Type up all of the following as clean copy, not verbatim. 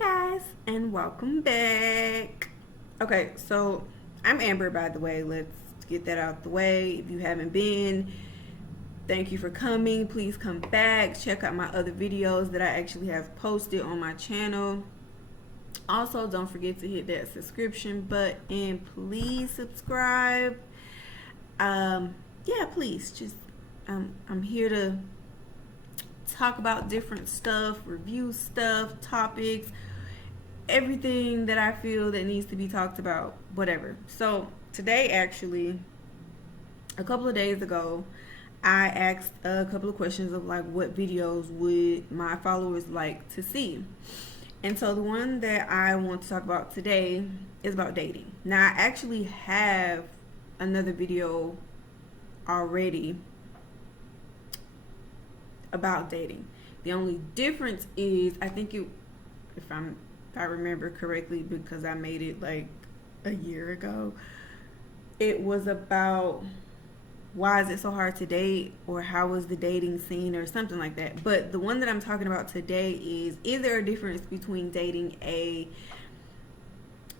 Guys, and welcome back. Okay, so I'm Amber, by the way. Let's get that out the way. If you haven't been, thank you for coming. Please come back. Check out my other videos that I actually have posted on my channel. Also, don't forget to hit that subscription button and please subscribe. Yeah, please. Just I'm here to talk about different stuff, review stuff, topics, everything that I feel that needs to be talked about, whatever. So today, actually, a couple of days ago, I asked a couple of questions of like what videos would my followers like to see. And so the one that I want to talk about today is about dating. Now, I actually have another video already about dating. The only difference is I think if I remember correctly, because I made it like a year ago, it was about why is it so hard to date, or how was the dating scene, or something like that. But the one that I'm talking about today is there a difference between dating a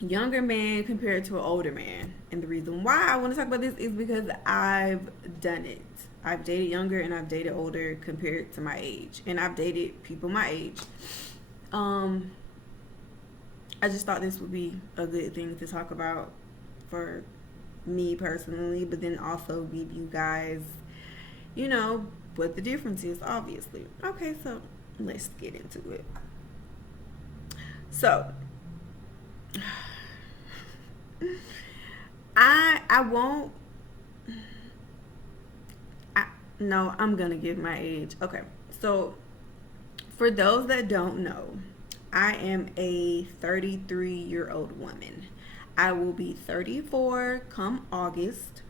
younger man compared to an older man? And the reason why I want to talk about this is because I've done it. I've dated younger and I've dated older compared to my age, and I've dated people my age. I just thought this would be a good thing to talk about for me personally, but then also give you guys, what the difference is, obviously. Okay, so let's get into it. So, I won't. No, I'm gonna give my age. Okay, so for those that don't know, I am a 33-year-old woman. I will be 34 come August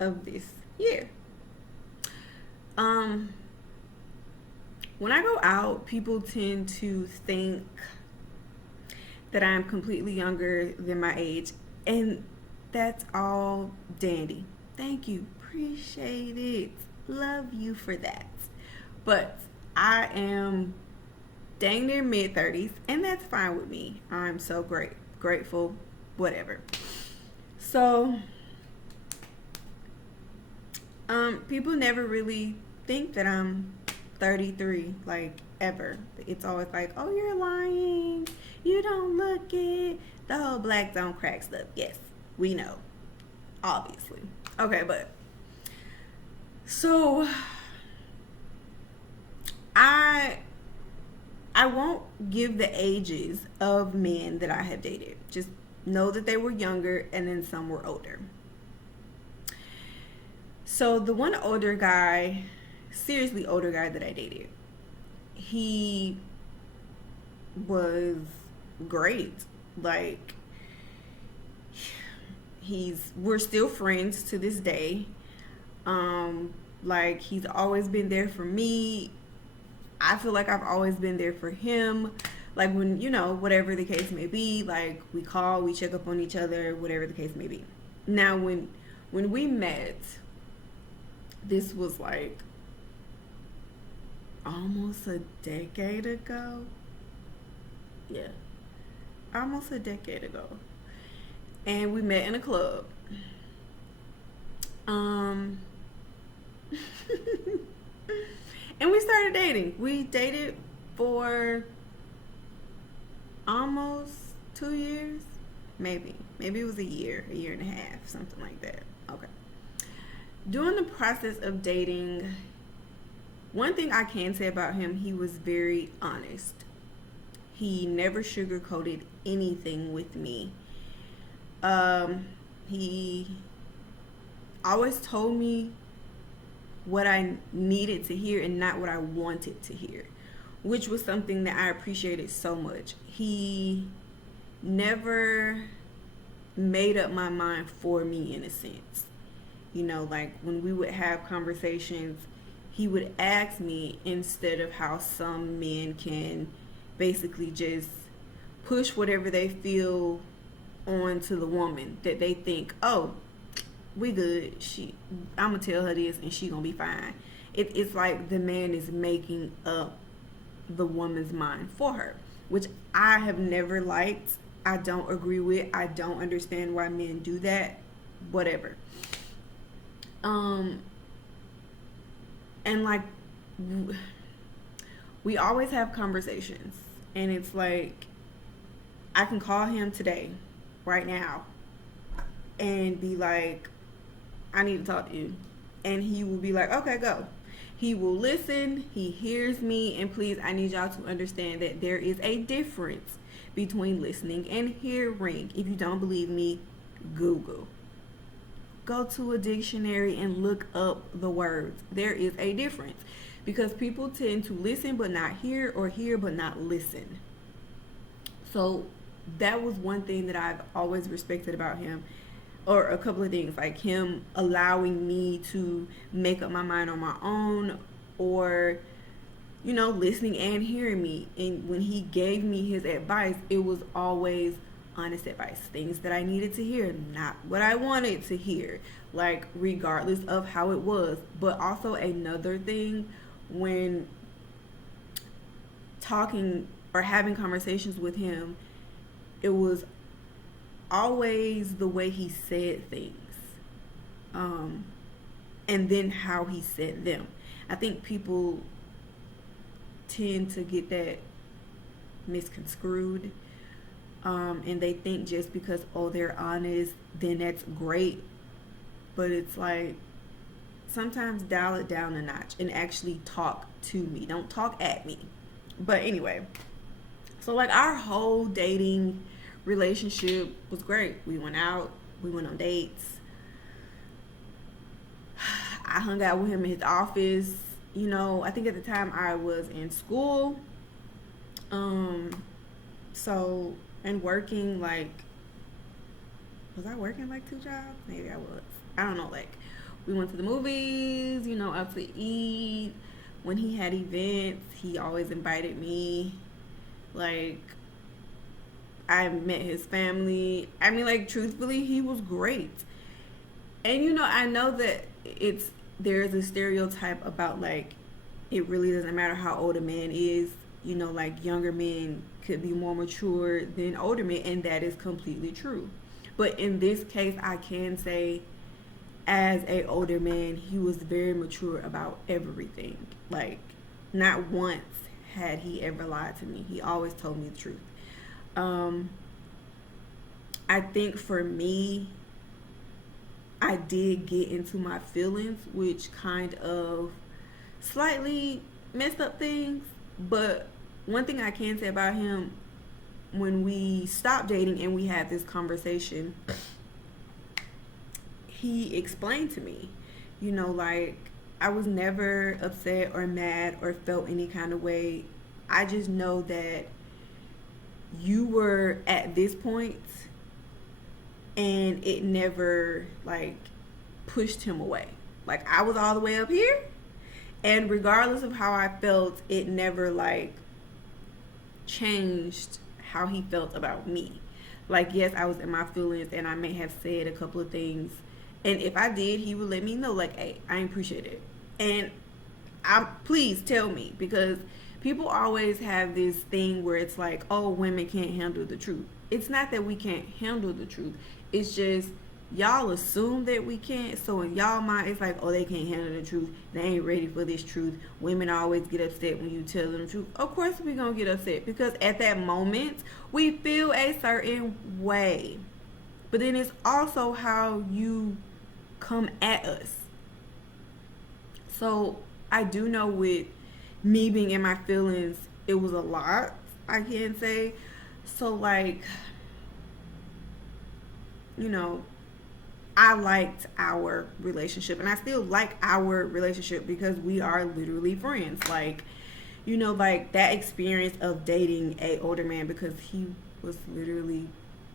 of this year. When I go out, people tend to think that I'm completely younger than my age, and that's all dandy. Thank you. Appreciate it. Love you for that. But I am dang near mid-30s, and that's fine with me. I'm so grateful, whatever. So, people never really think that I'm 33, like, ever. It's always like, oh, you're lying. You don't look it. The whole black don't crack stuff. Yes, we know. Obviously. Okay, but so I won't give the ages of men that I have dated. Just know that they were younger and then some were older. So the one older guy, seriously older guy that I dated, he was great. Like, we're still friends to this day. Like, he's always been there for me. I feel like I've always been there for him. Like, when, whatever the case may be, like, we call, we check up on each other, whatever the case may be. Now, when we met, this was like almost a decade ago. Yeah, almost a decade ago. And we met in a club. And we started dating. We dated for almost 2 years. Maybe it was a year and a half, something like that. Okay. During the process of dating, one thing I can say about him, he was very honest. He never sugarcoated anything with me. He always told me what I needed to hear and not what I wanted to hear, which was something that I appreciated so much. He never made up my mind for me, in a sense. Like, when we would have conversations, he would ask me, instead of how some men can basically just push whatever they feel onto the woman, that they think, oh, we good, I'm gonna tell her this and she gonna be fine. It's like the man is making up the woman's mind for her. which I have never liked. I don't agree with. I don't understand why men do that. Whatever. Um, and like, we always have conversations, and it's like, I can call him today, right now, and be like, I need to talk to you. And he will be like, okay, go. He will listen, he hears me, and please, I need y'all to understand that there is a difference between listening and hearing. If you don't believe me, Google. Go to a dictionary and look up the words. There is a difference because people tend to listen but not hear, or hear but not listen. So that was one thing that I've always respected about him, or a couple of things, like him allowing me to make up my mind on my own, or listening and hearing me. And when he gave me his advice, it was always honest advice, things that I needed to hear, not what I wanted to hear, like regardless of how it was. But also another thing, when talking or having conversations with him, it was always the way he said things, and then how he said them. I think people tend to get that misconstrued, and they think just because, oh, they're honest, then that's great. But it's like, sometimes dial it down a notch and actually talk to me. Don't talk at me. But anyway, so like our whole dating relationship was great. We went out, we went on dates. I hung out with him in his office. I think at the time I was in school. So, and working, like, was I working like 2 jobs? Maybe I was. I don't know. Like, we went to the movies, out to eat. When he had events, he always invited me. Like, I met his family. I mean, like, truthfully, he was great. And, I know that there's a stereotype about, like, it really doesn't matter how old a man is. Like, younger men could be more mature than older men, and that is completely true. But in this case, I can say, as a older man, he was very mature about everything. Like, not once had he ever lied to me. He always told me the truth. I think for me, I did get into my feelings, which kind of slightly messed up things. But one thing I can say about him, when we stopped dating and we had this conversation, he explained to me, like, I was never upset or mad or felt any kind of way. I just know that you were at this point, and it never, like, pushed him away. Like, I was all the way up here, and regardless of how I felt, it never, like, changed how he felt about me. Like, yes, I was in my feelings, and I may have said a couple of things, and if I did, he would let me know, like, hey, I appreciate it. And please tell me, because people always have this thing where it's like, oh, women can't handle the truth. It's not that we can't handle the truth. It's just y'all assume that we can't. So in y'all mind, it's like, oh, they can't handle the truth. They ain't ready for this truth. Women always get upset when you tell them the truth. Of course we're going to get upset, because at that moment, we feel a certain way. But then it's also how you come at us. So I do know with me being in my feelings, it was a lot, I can say. So, like, I liked our relationship, and I still like our relationship because we are literally friends. Like, like that experience of dating a older man, because he was literally,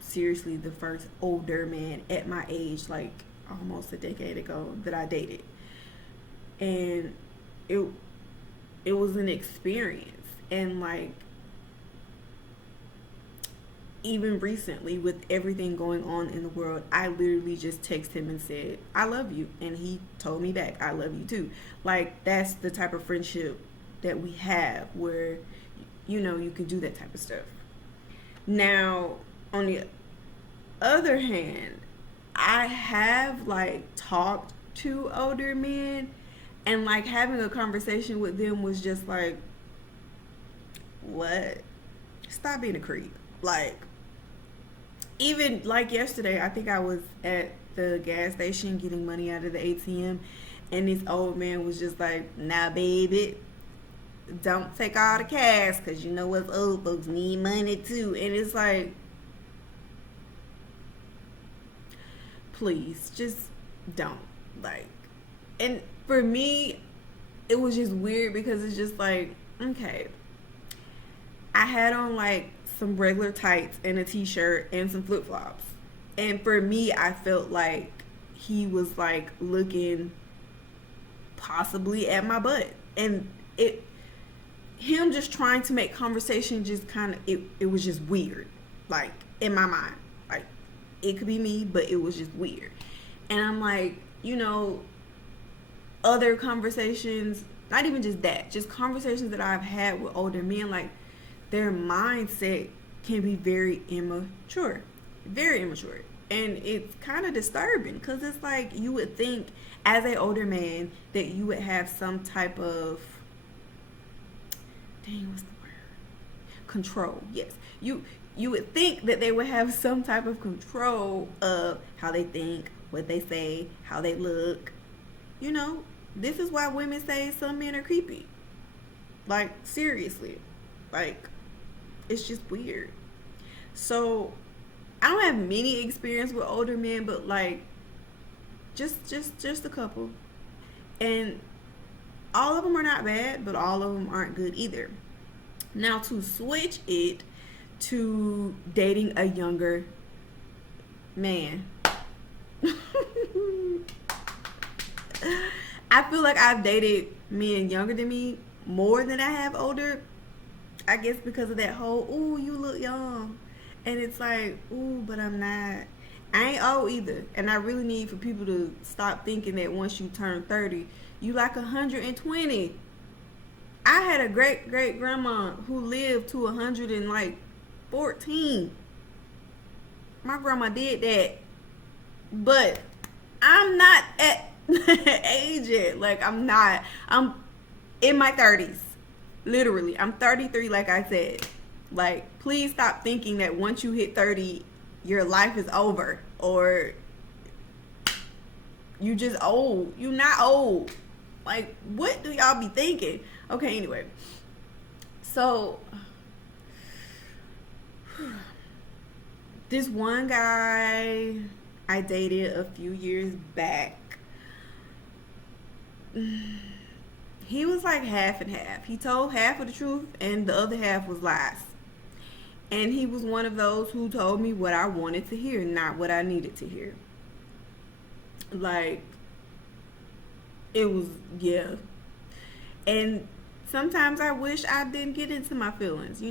seriously, the first older man at my age, like almost a decade ago, that I dated. And it was an experience. And like, even recently, with everything going on in the world, I literally just texted him and said, I love you. And he told me back, I love you too. Like, that's the type of friendship that we have, where, you can do that type of stuff. Now, on the other hand, I have like talked to older men, and like having a conversation with them was just like, what? Stop being a creep. Like, even like yesterday, I think I was at the gas station getting money out of the ATM, and this old man was just like, nah, baby, don't take all the cash, because you know us old folks need money too. And it's like, please, just don't. Like, and for me, it was just weird because it's just like, okay, I had on like some regular tights and a t-shirt and some flip-flops. And for me, I felt like he was like looking possibly at my butt. And him just trying to make conversation just kind of, it was just weird. Like, in my mind. Like, it could be me, but it was just weird. And I'm like, other conversations, not even just that, just conversations that I've had with older men, like, their mindset can be very immature. Very immature. And it's kind of disturbing because it's like you would think as an older man that you would have some type of, what's the word? Control. Yes. You would think that they would have some type of control of how they think, what they say, how they look. This is why women say some men are creepy. Like, seriously. Like, it's just weird. So, I don't have many experience with older men, but like, just a couple. And all of them are not bad, but all of them aren't good either. Now, to switch it to dating a younger man. I feel like I've dated men younger than me more than I have older. I guess because of that whole, ooh, you look young. And it's like, ooh, but I'm not. I ain't old either. And I really need for people to stop thinking that once you turn 30, you like 120. I had a great grandma who lived to 114. My grandma did that. But I'm not at age yet. Like, I'm not. I'm in my 30s. Literally. I'm 33, like I said. Like, please stop thinking that once you hit 30, your life is over. Or you just old. You not old. Like, what do y'all be thinking? Okay, anyway. So, this one guy I dated a few years back, he was like half and half. He told half of the truth and the other half was lies. And he was one of those who told me what I wanted to hear, not what I needed to hear. Like, it was, yeah. And sometimes I wish I didn't get into my feelings.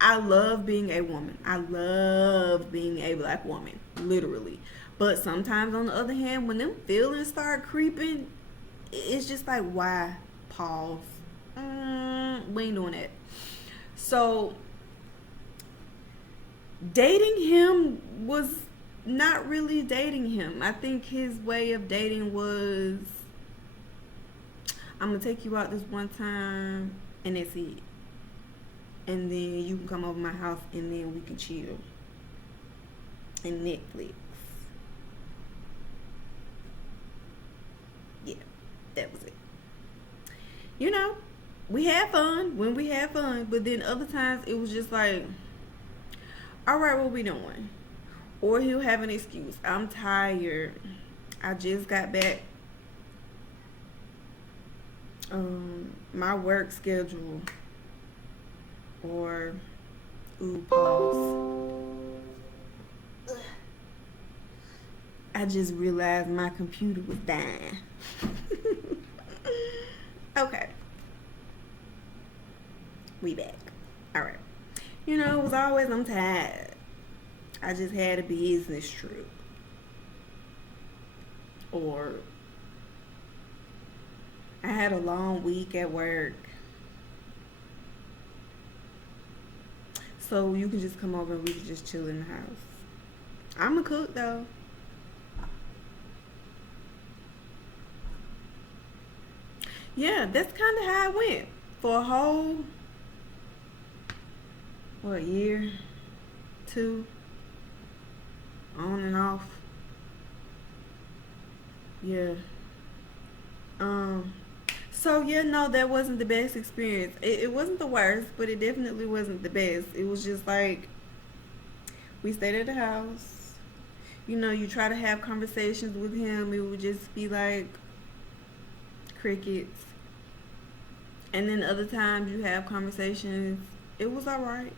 I love being a woman. I love being a black woman, literally. But sometimes, on the other hand, when them feelings start creeping, it's just like, why? Pause. We ain't doing that. So, dating him was not really dating him. I think his way of dating was, I'm going to take you out this one time, and that's it. And then you can come over my house, and then we can chill. And Netflix. Yeah, that was it. We had fun when we had fun, but then other times it was just like, all right, what we doing? Or he'll have an excuse. I'm tired. I just got back. My work schedule. Or, pause. I just realized my computer was dying. Okay. We back. Alright. It was always, I'm tired. I just had a business trip. Or I had a long week at work. So you can just come over and we can just chill in the house. I'm a cook though. Yeah, that's kind of how it went for a whole what year, two, on and off. Yeah. Um. So yeah, no, that wasn't the best experience. It wasn't the worst, but it definitely wasn't the best. It was just like we stayed at the house. You know, you try to have conversations with him. It would just be like crickets. And then other times you have conversations. It was all right,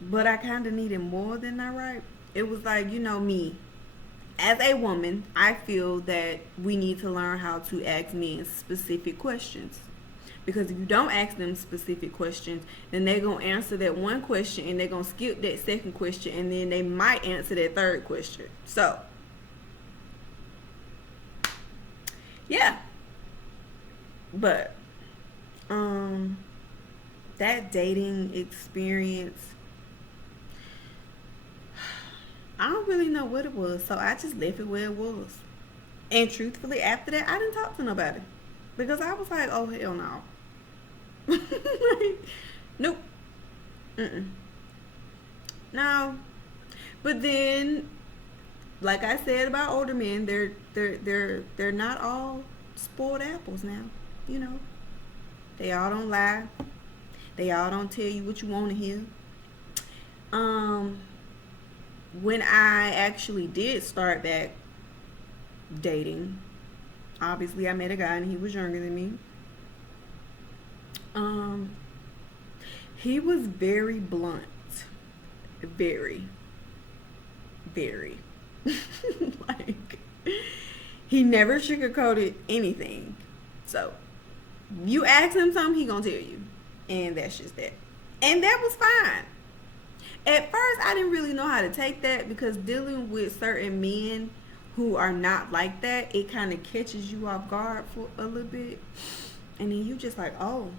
but I kind of needed more than all right. It was like, you know, me as a woman, I feel that we need to learn how to ask men specific questions. Because if you don't ask them specific questions, then they're going to answer that one question and they're going to skip that second question and then they might answer that third question. So, yeah. But, um, that dating experience, I don't really know what it was. So I just left it where it was. And truthfully, after that, I didn't talk to nobody. Because I was like, oh, hell no. Nope. Mm-mm. No. But then, like I said about older men, they're not all spoiled apples now. You know, they all don't lie. They all don't tell you what you want to hear. Um, when I actually did start back dating, obviously I met a guy and he was younger than me. Um, he was very blunt, very, very. Like, he never sugarcoated anything. So you ask him something, he gonna tell you, and that's just that. And that was fine. At first, I didn't really know how to take that because dealing with certain men who are not like that, it kind of catches you off guard for a little bit, and then you just like, oh,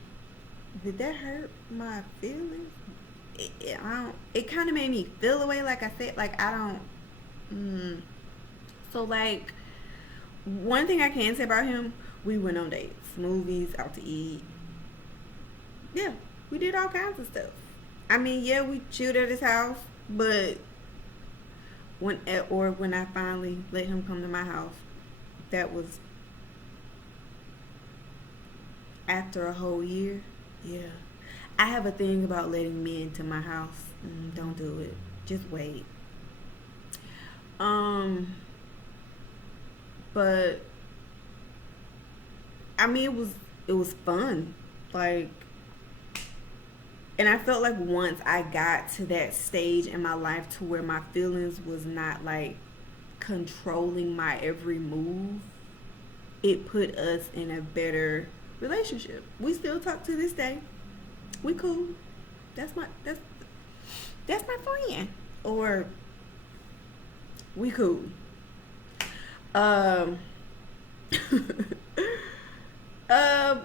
did that hurt my feelings? I don't. It kind of made me feel away. Like I said, like I don't. So like, one thing I can say about him, we went on dates, movies, out to eat. Yeah, we did all kinds of stuff. I mean, yeah, we chilled at his house, but when I finally let him come to my house, that was after a whole year. Yeah, I have a thing about letting men to my house. Don't do it. Just wait. Um, but I mean, it was fun. Like, and I felt like once I got to that stage in my life to where my feelings was not like controlling my every move, it put us in a better relationship. We still talk to this day. We cool. That's my friend. Or we cool. Um um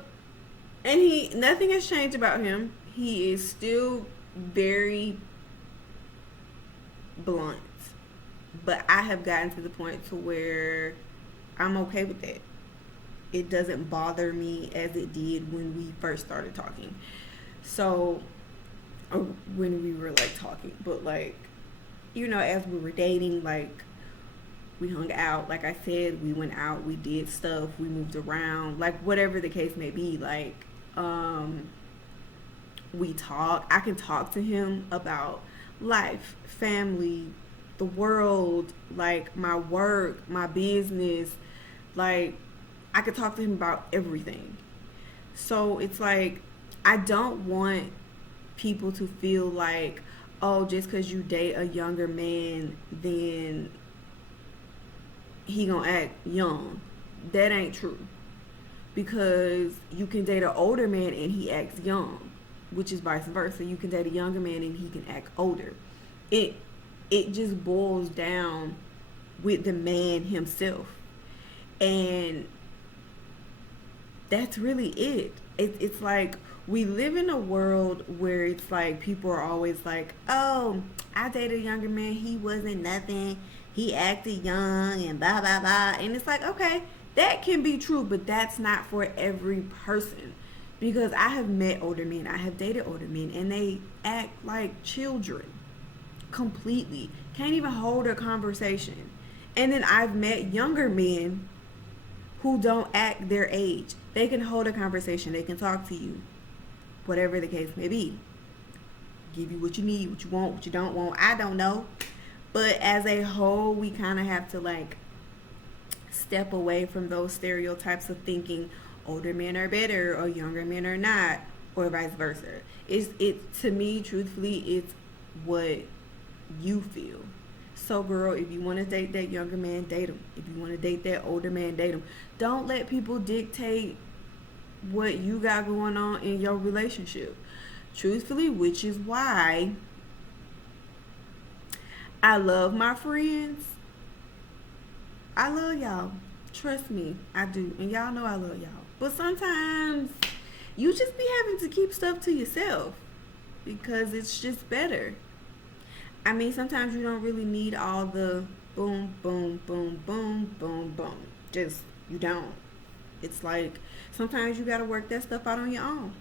and nothing has changed about him. He is still very blunt. But I have gotten to the point to where I'm okay with that. It doesn't bother me as it did when we first started talking. So, or when we were like talking, but like, as we were dating, like we hung out, like I said, we went out, we did stuff, we moved around, like whatever the case may be, like, we talk. I can talk to him about life, family, the world, like my work, my business, like I could talk to him about everything. So it's like I don't want people to feel like, oh, just because you date a younger man, then he gonna act young. That ain't true. Because you can date an older man and he acts young, which is vice versa. You can date a younger man and he can act older. It just boils down with the man himself. And that's really it. It's like we live in a world where it's like people are always like, oh, I dated a younger man, he wasn't nothing, he acted young and blah blah blah, and it's like, okay, that can be true, but that's not for every person, because I have met older men, I have dated older men, and they act like children completely, can't even hold a conversation. And then I've met younger men who don't act their age. They can hold a conversation, they can talk to you, whatever the case may be. Give you what you need, what you want, what you don't want. I don't know. But as a whole, we kind of have to like step away from those stereotypes of thinking older men are better or younger men are not, or vice versa. It to me, truthfully, it's what you feel. So, girl, if you want to date that younger man, date him. If you want to date that older man, date him. Don't let people dictate what you got going on in your relationship. Truthfully, which is why I love my friends. I love y'all. Trust me, I do. And y'all know I love y'all. But sometimes you just be having to keep stuff to yourself because it's just better. I mean, sometimes you don't really need all the boom, boom, boom, boom, boom, boom. Just, you don't. It's like, sometimes you got to work that stuff out on your own.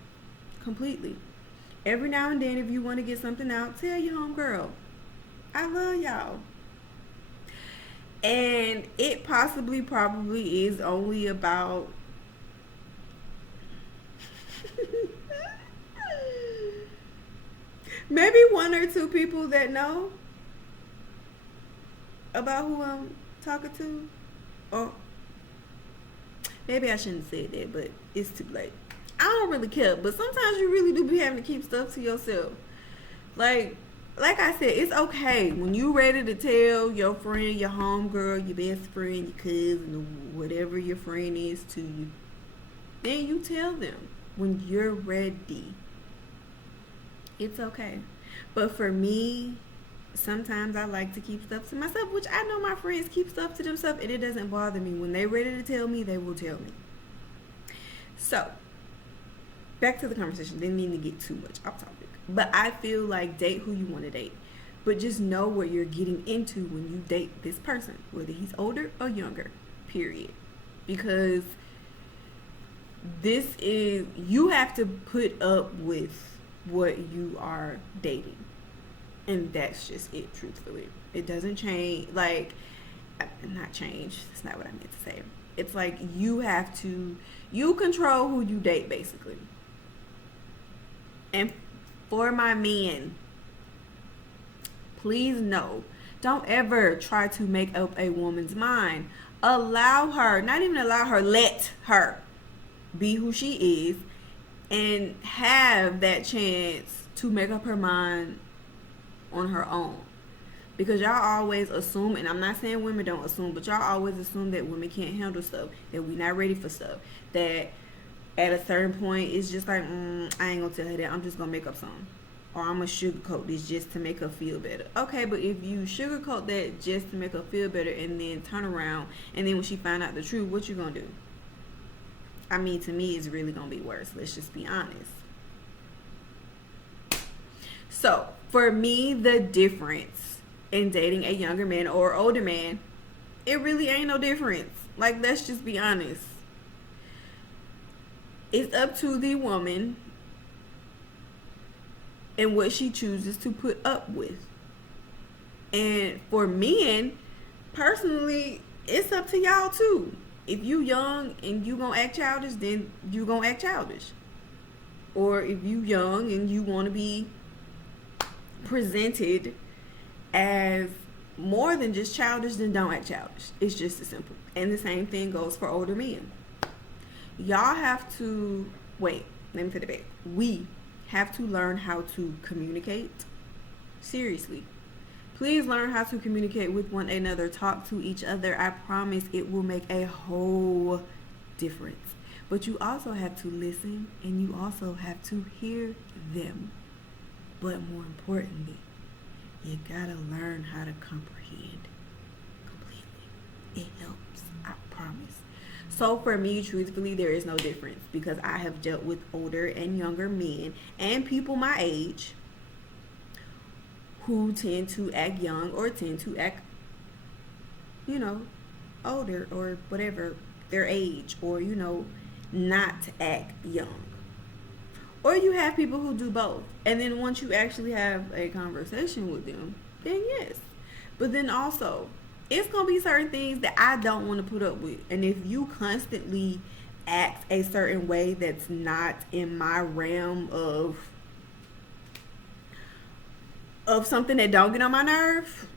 Completely. Every now and then, if you want to get something out, tell your homegirl, I love y'all. And it probably is only about maybe one or two people that know about who I'm talking to. Or maybe I shouldn't have said that, but it's too late. I don't really care, but sometimes you really do be having to keep stuff to yourself. Like I said, it's okay when you ready to tell your friend, your homegirl, your best friend, your cousin, whatever your friend is to you. Then you tell them when you're ready. It's okay. But for me, sometimes I like to keep stuff to myself, which I know my friends keep stuff to themselves, and it doesn't bother me. When they're ready to tell me, they will tell me. So, back to the conversation. Didn't mean to get too much off topic. But I feel like date who you want to date. But just know what you're getting into when you date this person, whether he's older or younger, period. Because you have to put up with what you are dating. And that's just it, truthfully. It doesn't change, not change, that's not what I meant to say. It's like you control who you date, basically. And for my men, please know, don't ever try to make up a woman's mind. Allow her, not even allow her, let her be who she is and have that chance to make up her mind on her own. Because y'all always assume, and I'm not saying women don't assume, but y'all always assume that women can't handle stuff, that we not ready for stuff, that at a certain point it's just like, I ain't gonna tell her that, I'm just gonna make up something, or I'm gonna sugarcoat this just to make her feel better. Okay, but if you sugarcoat that just to make her feel better and then turn around and then when she find out the truth, what you gonna do? I mean, to me, it's really gonna be worse. Let's just be honest. So for me, the difference in dating a younger man or older man, it really ain't no difference. Like, let's just be honest. It's up to the woman and what she chooses to put up with. And for men, personally, it's up to y'all too. If you young and you gonna act childish, then you gonna act childish. Or if you young and you want to be presented as more than just childish, then don't act childish. It's just as simple. And the same thing goes for older men. Y'all have to let me take it back. We have to learn how to communicate. Seriously. Please learn how to communicate with one another. Talk to each other. I promise it will make a whole difference. But you also have to listen and you also have to hear them. But more importantly, you gotta learn how to comprehend completely. It helps, I promise. So for me, truthfully, there is no difference because I have dealt with older and younger men and people my age who tend to act young or tend to act, you know, older or whatever their age, or, you know, not act young. Or you have people who do both. And then once you actually have a conversation with them, then yes. But then also, it's going to be certain things that I don't want to put up with. And if you constantly act a certain way that's not in my realm of something that don't get on my nerve,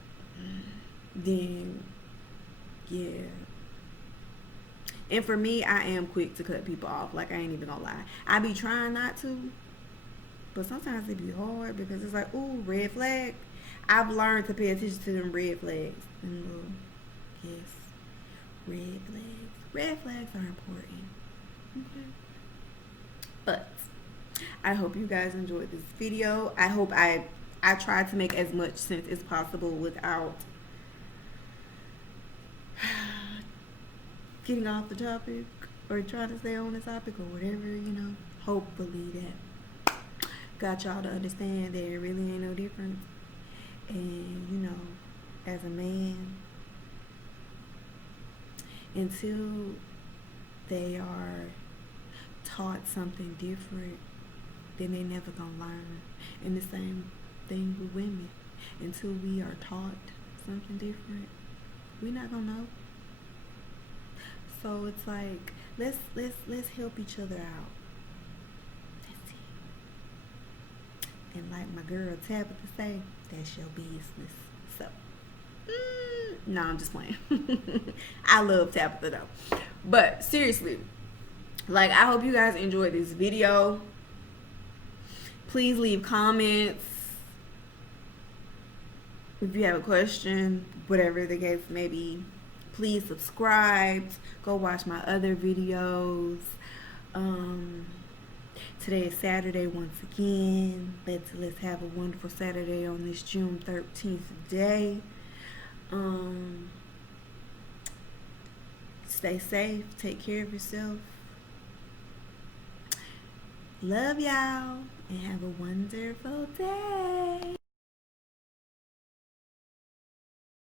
then yeah. And for me, I am quick to cut people off. Like, I ain't even gonna lie. I be trying not to, but sometimes it be hard because it's like, ooh, red flag. I've learned to pay attention to them red flags. And yes, red flags. Red flags are important. Okay. But I hope you guys enjoyed this video. I hope I tried to make as much sense as possible without getting off the topic or trying to stay on the topic or whatever, you know. Hopefully that got y'all to understand that it really ain't no difference. And, you know, as a man, until they are taught something different, then they never gonna learn. And the same thing with women. Until we are taught something different, we not gonna know. So it's like, let's help each other out. That's it. And like my girl Tabitha say, that's your business. So, no, I'm just playing. I love Tabitha though. But seriously, like, I hope you guys enjoyed this video. Please leave comments if you have a question, whatever the case may be. Please subscribe. Go watch my other videos. Today is Saturday once again. Let's have a wonderful Saturday on this June 13th day. Stay safe. Take care of yourself. Love y'all and have a wonderful day.